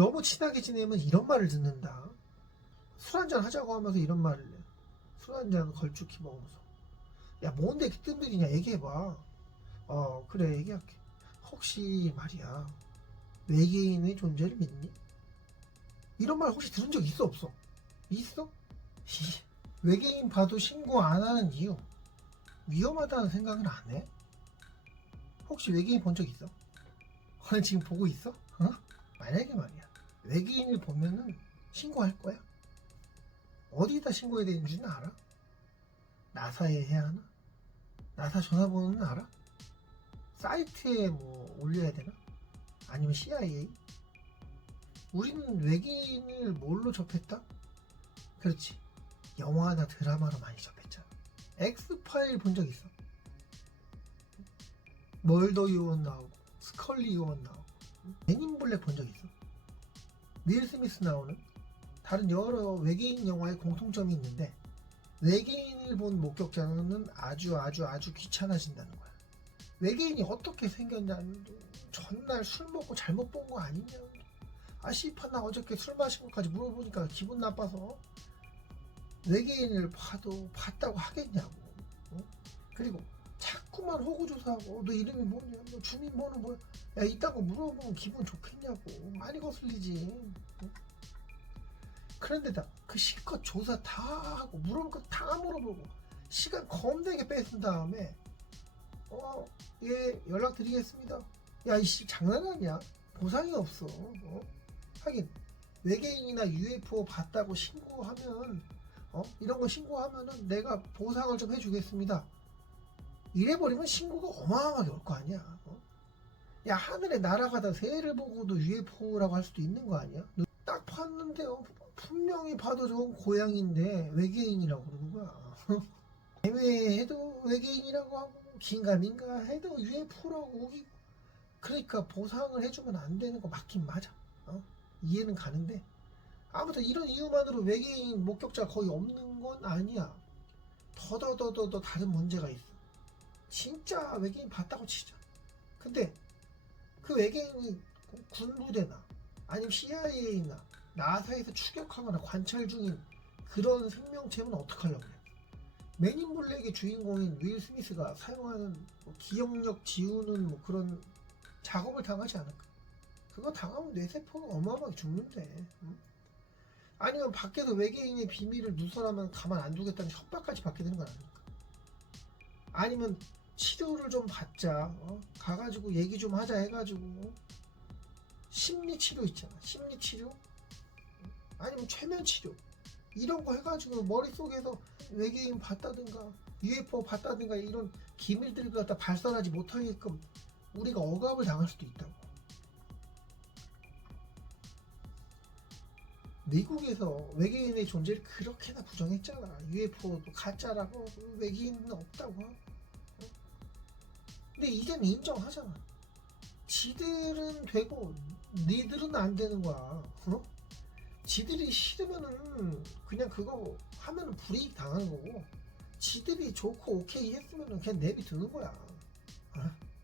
너무 친하게 지내면 이런 말을 듣는다. 술 한잔 하자고 하면서 이런 말을 해. 술 한잔 걸쭉히 먹으면서. 야, 뭔데 이렇게 뜸들이냐, 얘기해봐. 그래, 얘기할게. 혹시 말이야, 외계인의 존재를 믿니? 이런 말 혹시 들은 적 있어, 없어? 있어? 외계인 봐도 신고 안 하는 이유, 위험하다는 생각은 안 해? 혹시 외계인 본 적 있어? 오늘 지금 보고 있어? 만약에 말이야, 외계인을 보면은 신고할 거야? 어디다 신고해야 되는지는 알아? 나사에 해야 하나? 나사 전화번호는 알아? 사이트에 뭐 올려야 되나? 아니면 CIA? 우리는 외계인을 뭘로 접했다? 그렇지, 영화나 드라마로 많이 접했잖아. 엑스파일 본 적 있어? 멀더 요원 나오고 스컬리 요원 나오고 맨인 블랙 본 적 있어? 윌 스미스 나오는 다른 여러 외계인 영화의 공통점이 있는데, 외계인을 본 목격자는 아주 귀찮아진다는 거야. 외계인이 어떻게 생겼냐는, 전날 술 먹고 잘못 본 거 아니냐, 씨발 나 어저께 술 마신 것까지 물어보니까 기분 나빠서 외계인을 봤다고 하겠냐고. 그리고 자꾸만 호구조사하고, 너 이름이 뭐냐, 너 주민번호 뭐야, 야 이딴 거 물어보면 기분 좋겠냐고. 많이 거슬리지. 그런데다 그 실컷 조사 다 하고 물어볼 거 다 물어보고 시간 겁나게 뺏은 다음에 예, 연락드리겠습니다. 야 이씨 장난 아니야? 보상이 없어. 하긴 외계인이나 UFO 봤다고 신고하면, 이런 거 신고하면은 내가 보상을 좀 해주겠습니다, 이래버리면 신고가 어마어마하게 올 거 아니야. 야, 하늘에 날아가다 새를 보고도 UFO라고 할 수도 있는 거 아니야? 딱 봤는데요, 분명히 봐도 좋은 고양인데 외계인이라고 그러는 거야. 애매해도 외계인이라고 하고 긴가민가 해도 UFO라고 우기고. 그러니까 보상을 해주면 안 되는 거 맞긴 맞아. 이해는 가는데, 아무튼 이런 이유만으로 외계인 목격자 거의 없는 건 아니야. 더더더더 다른 문제가 있어. 진짜 외계인 봤다고 치자. 근데 그 외계인이 군부대나 아니면 CIA나 나사에서 추격하거나 관찰 중인 그런 생명체는 어떡하려고 그래? 맨인 블랙의 주인공인 윌 스미스가 사용하는 기억력 지우는 그런 작업을 당하지 않을까? 그거 당하면 뇌세포가 어마어마하게 죽는데. 아니면 밖에서 외계인의 비밀을 누설하면 가만 안 두겠다는 협박까지 받게 되는 건 아닐까? 아니면 치료를 좀 받자, 가가지고 얘기 좀 하자 해가지고 심리치료 있잖아, 심리치료. 아니면 최면치료 이런 거 해가지고 머릿속에서 외계인 봤다든가 UFO 봤다든가 이런 기밀들을 갖다 발산하지 못하게끔 우리가 억압을 당할 수도 있다고. 미국에서 외계인의 존재를 그렇게나 부정했잖아. UFO도 가짜라고, 외계인은 없다고 하고. 근데 이제는 인정하잖아. 지들은 되고 니들은 안 되는 거야. 지들이 싫으면은 그냥 그거 하면은 불이익 당하는 거고, 지들이 좋고 오케이 했으면은 그냥 내비두는 거야.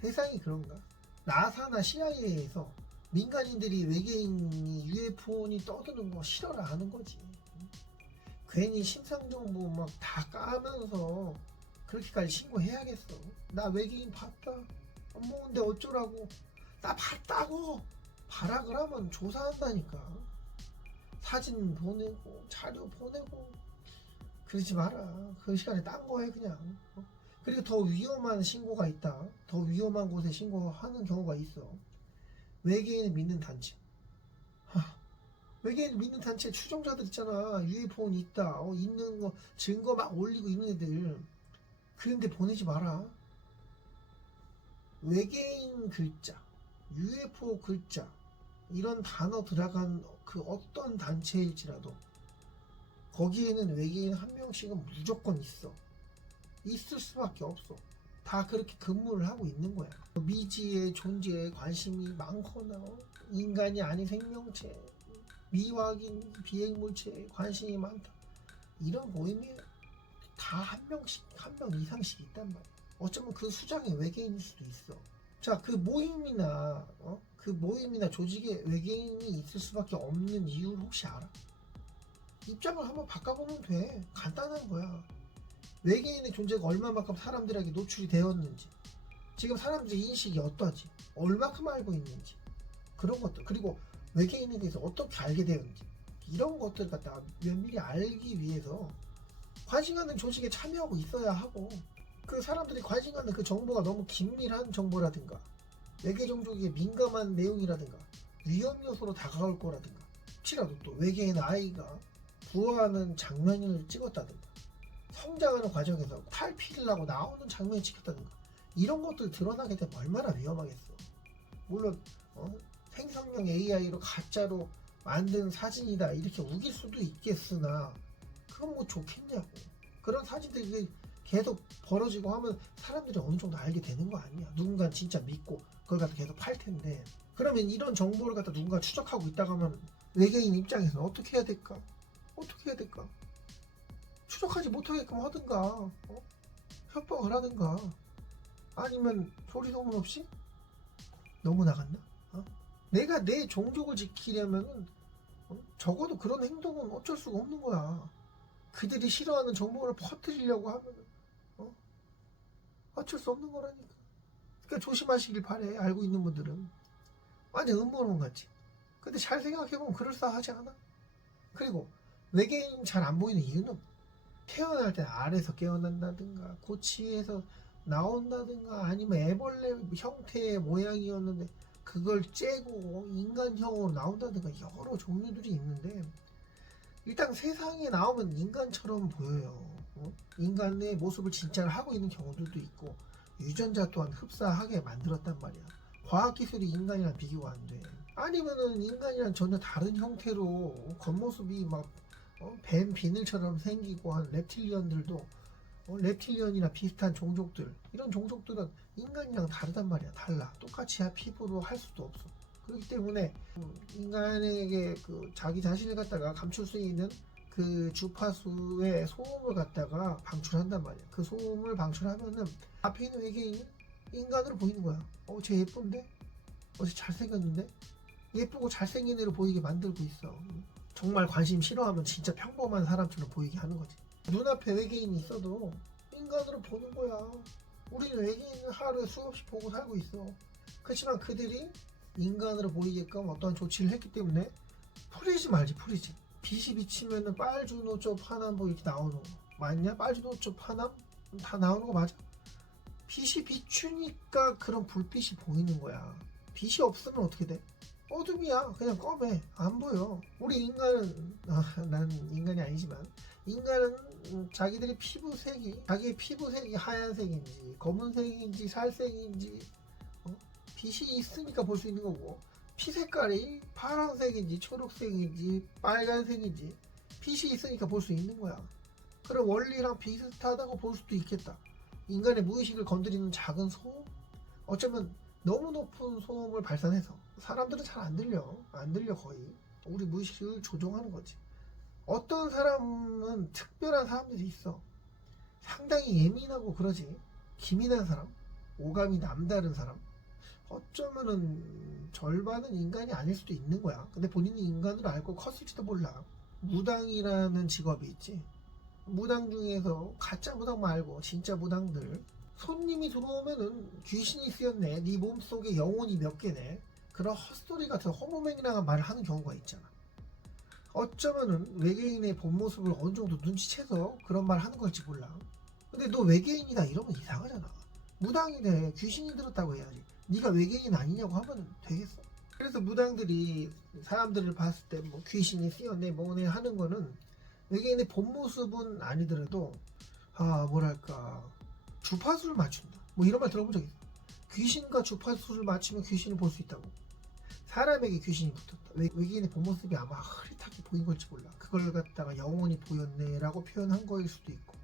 세상이 그런가? 나사나 CIA에서 민간인들이 외계인이 UFO니 떠드는 거 싫어라 하는 거지. 괜히 신상정보 막 다 까면서 그렇게까지 신고해야겠어? 나 외계인 봤다, 뭐 근데 어쩌라고, 나 봤다고 봐라 그러면 조사한다니까. 사진 보내고 자료 보내고 그러지 마라. 그 시간에 딴 거 해 그냥. 그리고 더 위험한 신고가 있다. 더 위험한 곳에 신고하는 경우가 있어. 외계인을 믿는 단체. 외계인을 믿는 단체 추종자들 있잖아. UFO는 있다, 있는 거 증거 막 올리고 있는 애들. 그런데 보내지 마라. 외계인 글자, UFO 글자 이런 단어 들어간 그 어떤 단체일지라도 거기에는 외계인 한 명씩은 무조건 있어. 있을 수밖에 없어. 다 그렇게 근무를 하고 있는 거야. 미지의 존재에 관심이 많거나 인간이 아닌 생명체, 미확인 비행물체에 관심이 많다, 이런 모임에 다 한 명씩, 한 명 이상씩 있단 말이야. 어쩌면 그 수장이 외계인일 수도 있어. 자, 그 모임이나 조직에 외계인이 있을 수밖에 없는 이유를 혹시 알아? 입장을 한번 바꿔보면 돼. 간단한 거야. 외계인의 존재가 얼마만큼 사람들에게 노출이 되었는지, 지금 사람들의 인식이 어떠한지, 얼마큼 알고 있는지, 그런 것들, 그리고 외계인에 대해서 어떻게 알게 되었는지, 이런 것들 갖다가 면밀히 알기 위해서 관심 갖는 조직에 참여하고 있어야 하고, 그 사람들이 관심 갖는 그 정보가 너무 긴밀한 정보라든가 외계 종족에 민감한 내용이라든가 위험 요소로 다가올 거라든가, 혹시라도 또 외계인 아이가 부화하는 장면을 찍었다든가 성장하는 과정에서 탈피를 하고 나오는 장면을 찍혔다든가, 이런 것들 드러나게 되면 얼마나 위험하겠어. 물론 생성형 AI로 가짜로 만든 사진이다 이렇게 우길 수도 있겠으나, 그건 뭐 좋겠냐고. 그런 사진들이 계속 벌어지고 하면 사람들이 어느 정도 알게 되는 거 아니야. 누군가 진짜 믿고 그걸 갖다 계속 팔 텐데, 그러면 이런 정보를 갖다 누군가 추적하고 있다가 하면 외계인 입장에서는 어떻게 해야 될까? 어떻게 해야 될까? 추적하지 못하게끔 하든가, 협박을 하든가, 아니면 소리 소문 없이 너무 나갔나? 내가 내 종족을 지키려면은 적어도 그런 행동은 어쩔 수가 없는 거야. 그들이 싫어하는 정보를 퍼뜨리려고 하면은 어쩔 수 없는 거라니까. 그러니까 조심하시길 바래. 알고 있는 분들은 완전 음모론 같지. 근데 잘 생각해보면 그럴싸하지 않아? 그리고 외계인 잘 안 보이는 이유는 태어날 때 알에서 깨어난다든가 고치에서 나온다든가, 아니면 애벌레 형태의 모양이었는데 그걸 째고 인간형으로 나온다든가, 여러 종류들이 있는데, 일단 세상에 나오면 인간처럼 보여요. 인간의 모습을 진짜로 하고 있는 경우들도 있고, 유전자 또한 흡사하게 만들었단 말이야. 과학기술이 인간이랑 비교가 안 돼. 아니면은 인간이랑 전혀 다른 형태로 겉모습이 막 뱀 비늘처럼 생기고 한 reptilian들도, reptilian이나 비슷한 종족들, 이런 종족들은 인간이랑 다르단 말이야. 달라. 똑같이 피부로 할 수도 없어. 그렇기 때문에 인간에게 그 자기 자신을 갖다가 감출 수 있는 그 주파수의 소음을 갖다가 방출한단 말이야. 그 소음을 방출하면은 앞에 있는 외계인은 인간으로 보이는 거야. 쟤 예쁜데? 쟤 잘생겼는데? 예쁘고 잘생긴 애로 보이게 만들고 있어. 정말 관심 싫어하면 진짜 평범한 사람처럼 보이게 하는 거지. 눈앞에 외계인이 있어도 인간으로 보는 거야. 우리는 외계인을 하루에 수없이 보고 살고 있어. 그렇지만 그들이 인간으로 보이게끔 어떠한 조치를 했기 때문에 풀이지 말지, 풀이지. 빛이 비치면은 빨주노초 파남보 이렇게 나오는 거 맞냐? 빨주노초 파남 다 나오는 거 맞아? 빛이 비추니까 그런 불빛이 보이는 거야. 빛이 없으면 어떻게 돼? 어둠이야. 그냥 검해. 안 보여. 우리 인간은, 난 인간이 아니지만, 인간은 자기들의 피부색이, 자기의 피부색이 하얀색인지 검은색인지 살색인지 빛이 있으니까 볼 수 있는 거고, 피 색깔이 파란색인지 초록색인지 빨간색인지 빛이 있으니까 볼 수 있는 거야. 그럼 원리랑 비슷하다고 볼 수도 있겠다. 인간의 무의식을 건드리는 작은 소음? 어쩌면 너무 높은 소음을 발산해서 사람들은 잘 안 들려 거의. 우리 무의식을 조종하는 거지. 어떤 사람은 특별한 사람들이 있어. 상당히 예민하고 그러지. 기민한 사람, 오감이 남다른 사람. 어쩌면은 절반은 인간이 아닐 수도 있는 거야. 근데 본인이 인간으로 알고 컸을지도 몰라. 무당이라는 직업이 있지. 무당 중에서 가짜 무당 말고 진짜 무당들, 손님이 들어오면은 귀신이 쓰였네, 네 몸속에 영혼이 몇 개네, 그런 헛소리 같은 허무맹랑한 말을 하는 경우가 있잖아. 어쩌면은 외계인의 본 모습을 어느 정도 눈치채서 그런 말 하는 걸지 몰라. 근데 너 외계인이다 이러면 이상하잖아. 무당이네, 귀신이 들었다고 해야지. 네가 외계인 아니냐고 하면 되겠어. 그래서 무당들이 사람들을 봤을 때 뭐 귀신이 쓰였네 뭐네 하는 거는 외계인의 본 모습은 아니더라도 뭐랄까 주파수를 맞춘다 뭐 이런 말 들어본 적 있어. 귀신과 주파수를 맞추면 귀신을 볼 수 있다고. 사람에게 귀신이 붙었다. 외계인의 본 모습이 아마 흐릿하게 보인 걸지 몰라. 그걸 갖다가 영혼이 보였네 라고 표현한 거일 수도 있고.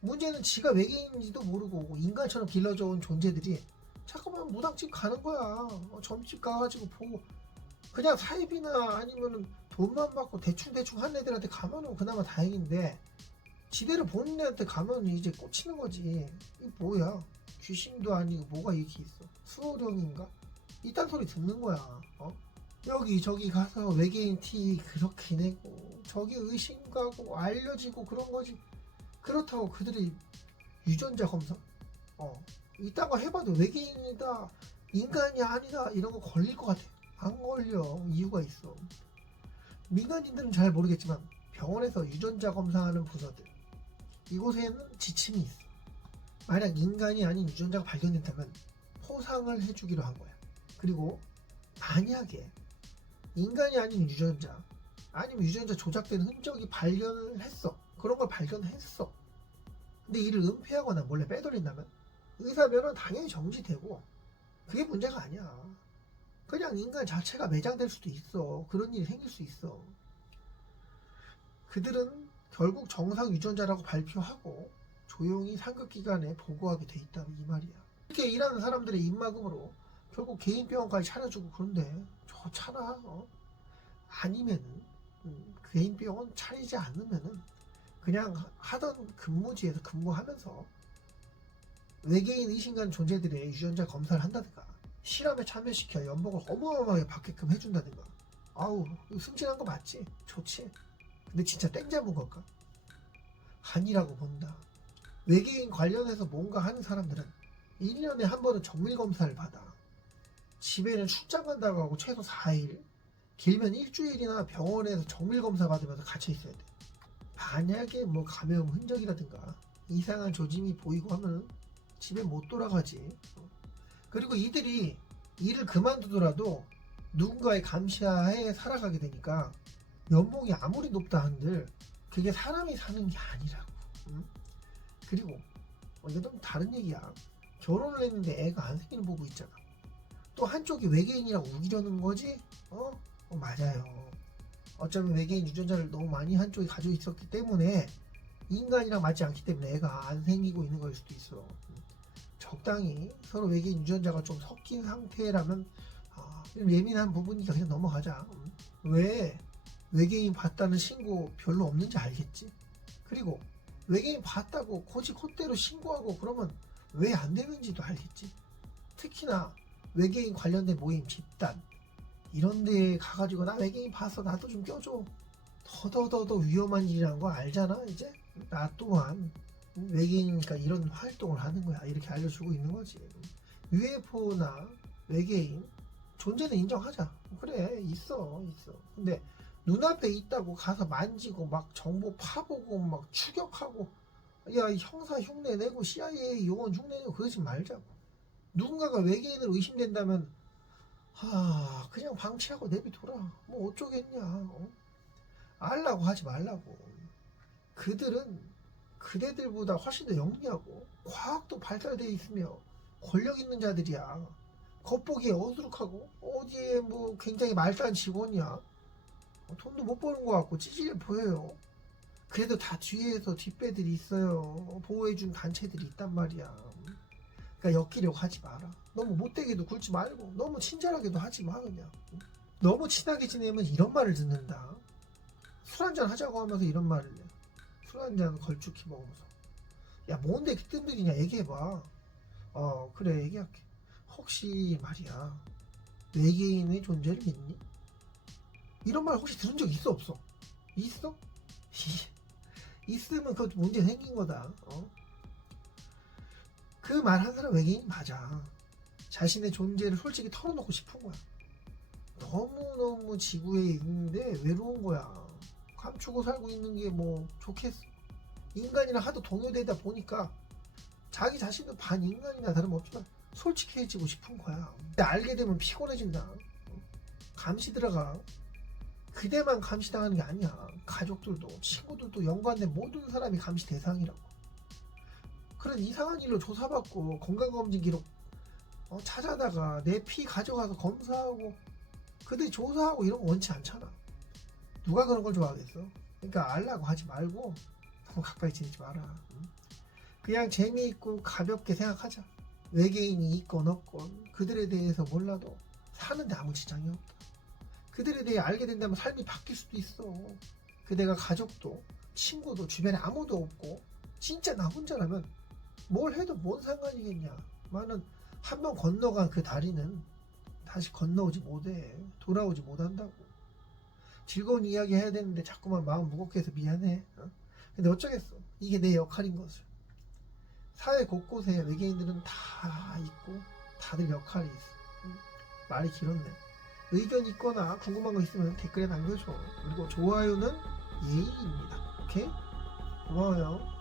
문제는 지가 외계인인지도 모르고 인간처럼 길러져 온 존재들이 자꾸만 무당집 가는 거야. 점집 가가지고 보고 그냥 사입이나 아니면은 돈만 받고 대충 한 애들한테 가면은 그나마 다행인데, 지대로 본인 애한테 가면 이제 꽂히는 거지. 이게 뭐야? 귀신도 아니고 뭐가 이렇게 있어. 수호령인가? 이딴 소리 듣는 거야. 여기 저기 가서 외계인 티 그렇게 내고 저기 의심 가고 알려지고 그런 거지. 그렇다고 그들이 유전자 검사? 이딴 거 해봐도 외계인이다, 인간이 아니다 이런 거 걸릴 것 같아. 안 걸려. 이유가 있어. 민간인들은 잘 모르겠지만 병원에서 유전자 검사하는 부서들, 이곳에는 지침이 있어. 만약 인간이 아닌 유전자가 발견된다면 포상을 해주기로 한 거야. 그리고 만약에 인간이 아닌 유전자 아니면 유전자 조작된 흔적이 발견을 했어. 그런 걸 발견했어. 근데 이를 은폐하거나 몰래 빼돌린다면 의사면허는 당연히 정지되고 그게 문제가 아니야. 그냥 인간 자체가 매장될 수도 있어. 그런 일이 생길 수 있어. 그들은 결국 정상 유전자라고 발표하고 조용히 상급기관에 보고하게 돼 있다 이 말이야. 이렇게 일하는 사람들의 입막음으로 결국 개인 병원까지 차려주고. 그런데 좋잖아. 아니면은 개인 병원 차리지 않으면은 그냥 하던 근무지에서 근무하면서 외계인 의심가는 존재들의 유전자 검사를 한다든가 실험에 참여시켜 연봉을 어마어마하게 받게끔 해준다든가. 아우, 이거 승진한 거 맞지? 좋지. 근데 진짜 땡 잡은 걸까? 아니라고 본다. 외계인 관련해서 뭔가 하는 사람들은 1년에 한 번은 정밀검사를 받아. 집에는 출장 간다고 하고 최소 4일, 길면 일주일이나 병원에서 정밀검사 받으면서 갇혀 있어야 돼. 만약에 뭐 감염 흔적이라든가 이상한 조짐이 보이고 하면 집에 못 돌아가지. 그리고 이들이 일을 그만두더라도 누군가의 감시하에 살아가게 되니까 연봉이 아무리 높다 한들 그게 사람이 사는 게 아니라고. 그리고 이거 좀 다른 얘기야. 결혼을 했는데 애가 안 생기는 부부 있잖아. 또 한쪽이 외계인이라고 우기려는 거지? 맞아요. 어쩌면 외계인 유전자를 너무 많이 한쪽이 가지고 있었기 때문에 인간이랑 맞지 않기 때문에 애가 안 생기고 있는 걸 수도 있어. 적당히 서로 외계인 유전자가 좀 섞인 상태라면 좀 예민한 부분이니까 그냥 넘어가자. 왜 외계인 봤다는 신고 별로 없는지 알겠지? 그리고 외계인 봤다고 콧대로 신고하고 그러면 왜 안 되는지도 알겠지? 특히나 외계인 관련된 모임, 집단 이런 데에 가가지고 나 외계인 봤어, 나도 좀 껴줘. 더더더 위험한 일이라는 거 알잖아. 이제 나 또한 외계인이니까 이런 활동을 하는 거야 이렇게 알려주고 있는 거지. UFO나 외계인 존재는 인정하자. 그래, 있어. 근데 눈앞에 있다고 가서 만지고 막 정보 파보고 막 추격하고 야 형사 흉내 내고 CIA 요원 흉내 내고 그러지 말자고. 누군가가 외계인으로 의심된다면 그냥 방치하고 내비둬라. 뭐 어쩌겠냐. 알라고 하지 말라고. 그들은 그대들보다 훨씬 더 영리하고 과학도 발달되어 있으며 권력 있는 자들이야. 겉보기에 어수룩하고 어디에 뭐 굉장히 말단 직원이야. 돈도 못 버는 것 같고 찌질해 보여요. 그래도 다 뒤에서 뒷배들이 있어요. 보호해준 단체들이 있단 말이야. 그러니까 엮이려고 하지 마라. 너무 못되게도 굴지 말고 너무 친절하게도 하지 마. 그냥 너무 친하게 지내면 이런 말을 듣는다. 술 한잔 하자고 하면서 이런 말을 해. 술 한잔 걸쭉히 먹으면서 야 뭔데 이렇게 뜸들이냐 얘기해봐. 그래 얘기할게. 혹시 말이야 외계인의 존재를 믿니? 이런 말 혹시 들은 적 있어 없어? 있어? 있으면 그것도 문제 생긴 거다. 그 말 한 사람 외계인 맞아. 자신의 존재를 솔직히 털어놓고 싶은 거야. 너무너무 지구에 있는데 외로운 거야. 감추고 살고 있는 게 뭐 좋겠어. 인간이랑 하도 동요되다 보니까 자기 자신도 반인간이나 다름없지만 솔직해지고 싶은 거야. 근데 알게 되면 피곤해진다. 감시 들어가. 그대만 감시당하는 게 아니야. 가족들도 친구들도 연관된 모든 사람이 감시 대상이라고. 그런 이상한 일로 조사받고 건강검진 기록 찾아다가 내 피 가져가서 검사하고 그들이 조사하고 이런 거 원치 않잖아. 누가 그런 걸 좋아하겠어? 그러니까 알라고 하지 말고 너무 가까이 지내지 마라. 그냥 재미있고 가볍게 생각하자. 외계인이 있건 없건 그들에 대해서 몰라도 사는데 아무 지장이 없다. 그들에 대해 알게 된다면 삶이 바뀔 수도 있어. 그대가 가족도 친구도 주변에 아무도 없고 진짜 나 혼자라면 뭘 해도 뭔 상관이겠냐. 그렇지만은 한 번 건너간 그 다리는 다시 건너오지 못해. 돌아오지 못한다고. 즐거운 이야기 해야 되는데 자꾸만 마음 무겁게 해서 미안해. 근데 어쩌겠어. 이게 내 역할인 것을. 사회 곳곳에 외계인들은 다 있고 다들 역할이 있어. 말이 길었네. 의견 있거나 궁금한 거 있으면 댓글에 남겨줘. 그리고 좋아요는 예의입니다. 오케이? 고마워요.